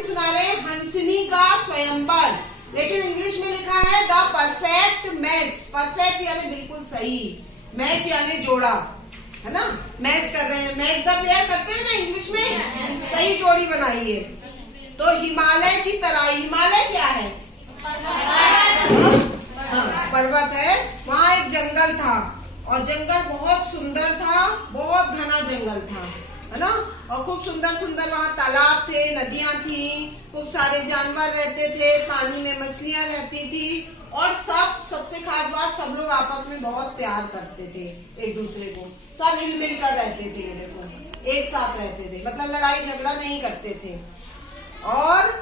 सुना रहे हंसिनी का स्वयंवर, लेकिन इंग्लिश में लिखा है द परफेक्ट मैच। परफेक्ट यानी बिल्कुल सही, मैच यानी जोड़ा, है ना। मैच कर रहे हैं, मैच द पेयर करते हैं ना इंग्लिश में, सही जोड़ी बनाई है। तो हिमालय की तरह, हिमालय क्या है? पर्वत है। वहाँ एक जंगल था और जंगल बहुत सुंदर था, बहुत घना जंगल था, है ना। और खूब सुंदर सुंदर वहाँ तालाब थे, नदियां थी, खूब सारे जानवर रहते थे, पानी में मछलियां रहती थी और सबसे खास बात, सब लोग आपस में बहुत प्यार करते थे एक दूसरे को, सब मिलमिल कर रहते थे, देखो एक साथ रहते थे, मतलब लड़ाई झगड़ा नहीं करते थे। और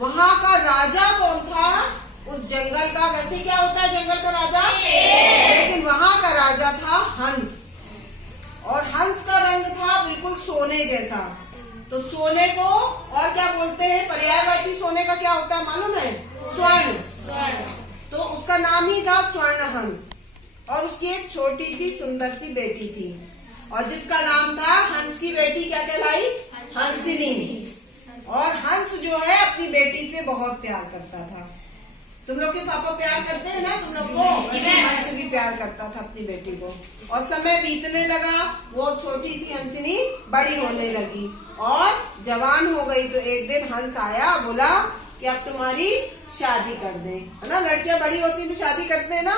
वहाँ का राजा कौन था? उस जंगल का, वैसे क्या होता है जंगल का राजा? लेकिन वहाँ का राजा था हंस, और हंस का रंग था बिल्कुल सोने जैसा। तो सोने को और क्या बोलते हैं? पर्यायवाची सोने का क्या होता है मालूम है? स्वर्ण। तो उसका नाम ही था स्वर्ण हंस। और उसकी एक छोटी सी सुंदर सी बेटी थी, और जिसका नाम था, हंस की बेटी क्या कहलाई? हंसिनी। और हंस जो है अपनी बेटी से बहुत प्यार करता था। तुम लोग के पापा प्यार करते हैं ना तुम लोग को, वैसे हंस भी प्यार करता था अपनी बेटी को। और समय बीतने लगा, वो छोटी सी हंसिनी बड़ी होने लगी और जवान हो गई। तो एक दिन हंस आया, बोला कि अब तुम्हारी शादी कर दें, है ना। लड़कियां बड़ी होती तो शादी करते हैं ना।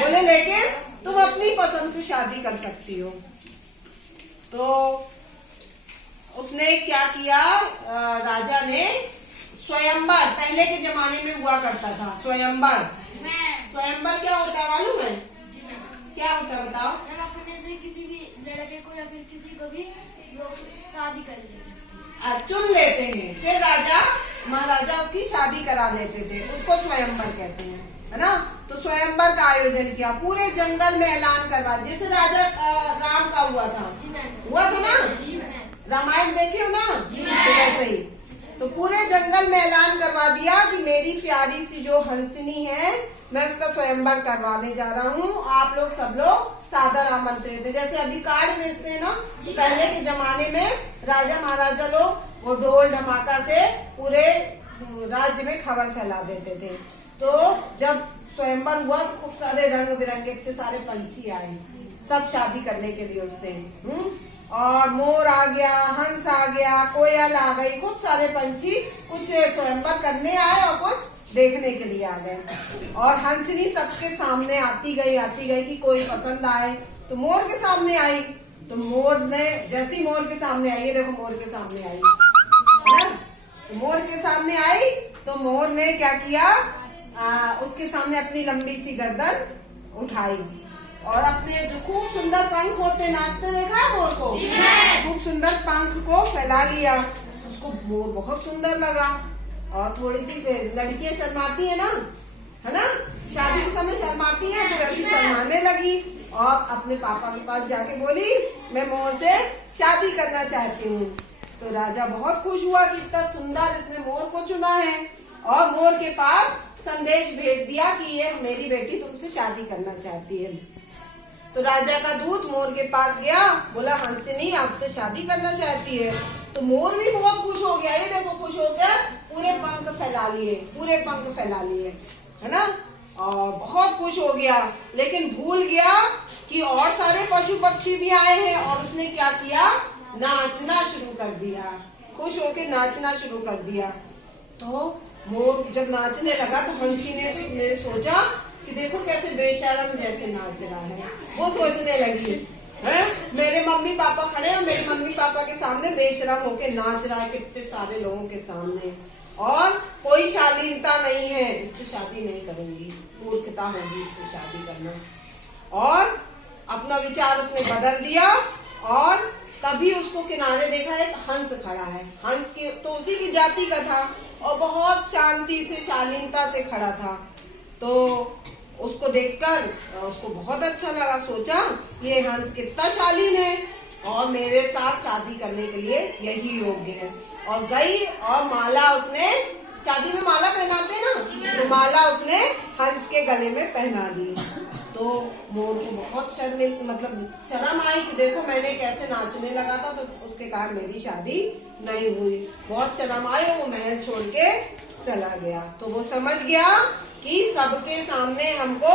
बोले लेकिन तुम अपनी पसंद से शादी कर सकती हो। तो उसने क्या किया, राजा ने स्वयंवर, पहले के जमाने में हुआ करता था स्वयंवर। स्वयंवर क्या होता है मालूम है? क्या होता है बताओ? अपने से किसी भी लड़के को या फिर किसी को भी लोग शादी कर लेते हैं, चुन लेते हैं, फिर राजा महाराजा उसकी शादी करा लेते थे, उसको स्वयंवर कहते हैं, है ना। तो स्वयंवर का आयोजन किया, पूरे जंगल में ऐलान करवा, जैसे राजा राम का हुआ था ना, रामायण देखे हो ना, तो वैसे ही। तो पूरे जंगल में ऐलान करवा दिया कि मेरी प्यारी सी जो हंसिनी है, मैं उसका स्वयंवर करवाने जा रहा हूँ, आप लोग सब लोग सादर आमंत्रित है। जैसे अभी कार्ड भेजते हैं ना, तो पहले के जमाने में राजा महाराजा लोग वो ढोल ढमाका से पूरे राज्य में खबर फैला देते थे। तो जब स्वयंवर हुआ तो खूब सारे रंग बिरंगे इतने सारे पंछी आए, सब शादी करने के लिए उससे। और मोर आ गया, हंस आ गया, कोयल आ गई, खूब सारे पंछी, कुछ स्वयंवर करने आए और कुछ देखने के लिए आ गए। और हंसनी सबके सामने आती गई कि कोई पसंद आए। तो मोर के सामने आई, तो मोर ने जैसी मोर के सामने आई, देखो मोर के सामने आई, है ना। तो मोर के सामने आई तो मोर ने क्या किया, उसके सामने अपनी लंबी सी गर्दन उठाई और अपने जो खूब सुंदर पंख होते, नाचते देखा है मोर को, खूब सुंदर पंख को फैला लिया। उसको मोर बहुत सुंदर लगा। और थोड़ी सी लड़कियां शर्माती है ना, है ना, शादी के समय शर्माती है, तो वैसी शर्माने लगी और अपने पापा के पास जाके बोली मैं मोर से शादी करना चाहती हूँ। तो राजा बहुत खुश हुआ कि इतना सुंदर इसने मोर को चुना है, और मोर के पास संदेश भेज दिया कि ये मेरी बेटी तुमसे शादी करना चाहती है। तो राजा का दूत मोर के पास गया, बोला हंसिनी आपसे शादी करना चाहती है। तो मोर भी बहुत खुश हो गया, ये देखो खुश हो गया, पूरे पंख फैला लिए, है ना, और बहुत खुश हो गया। लेकिन भूल गया कि और सारे पशु पक्षी भी आए हैं, और उसने क्या किया, नाचना शुरू कर दिया, खुश होकर नाचना शुरू कर दिया। तो मोर जब नाचने लगा तो हंसी ने सोचा कि देखो कैसे बेशर्म जैसे नाच रहा है। वो सोचने लगी है मेरे मम्मी पापा खड़े हैं, मेरे मम्मी पापा के सामने बेशर्म होके नाच रहा है कितने सारे लोगों के सामने, और कोई शालीनता नहीं है, इससे शादी नहीं करूंगी, मूर्खता होगी इससे शादी करना। और अपना विचार उसने बदल दिया, और तभी उसको किनारे देखा एक हंस खड़ा है। हंस के तो उसी की जाति का था और बहुत शांति से शालीनता से खड़ा था। तो उसको देखकर उसको बहुत अच्छा लगा, सोचा ये हंस कितना शालीन है और मेरे साथ शादी करने के लिए यही योग्य है। और गई और माला उसने, शादी में माला पहनाते ना, तो माला उसने हंस के गले में पहना दी। तो तो मोर को बहुत शर्म आई कि देखो मैंने कैसे नाचने लगा था, तो उसके कारण मेरी शादी नहीं हुई। बहुत शर्म आई और वो महल छोड़ के चला गया। तो वो समझ गया कि सबके सामने हमको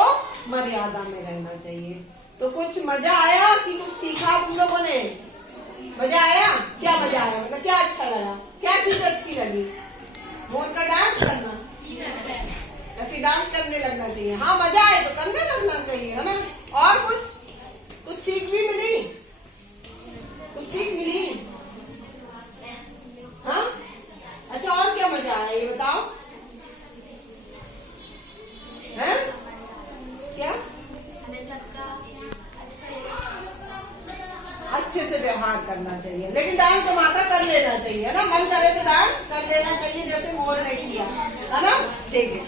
मर्यादा में रहना चाहिए। तो कुछ मजा आया कि कुछ सीखा तुम लोगों ने? मजा आया? क्या मजा आया, मतलब क्या अच्छा लगा, क्या चीज अच्छी लगी? मोर का डांस करना, ऐसे डांस करने लगना चाहिए। हाँ मजा आए तो करने लगना चाहिए, है ना। और कुछ सीख भी मिली? कुछ सीख मिली? हाँ अच्छा, और क्या मजा आया ये बताओ? हैं? क्या? हमें सबका अच्छे से व्यवहार करना चाहिए, लेकिन डांस टमाटर कर लेना चाहिए, है ना। मन करे तो डांस कर लेना चाहिए, जैसे मोर ने किया, है ना। ठीक है।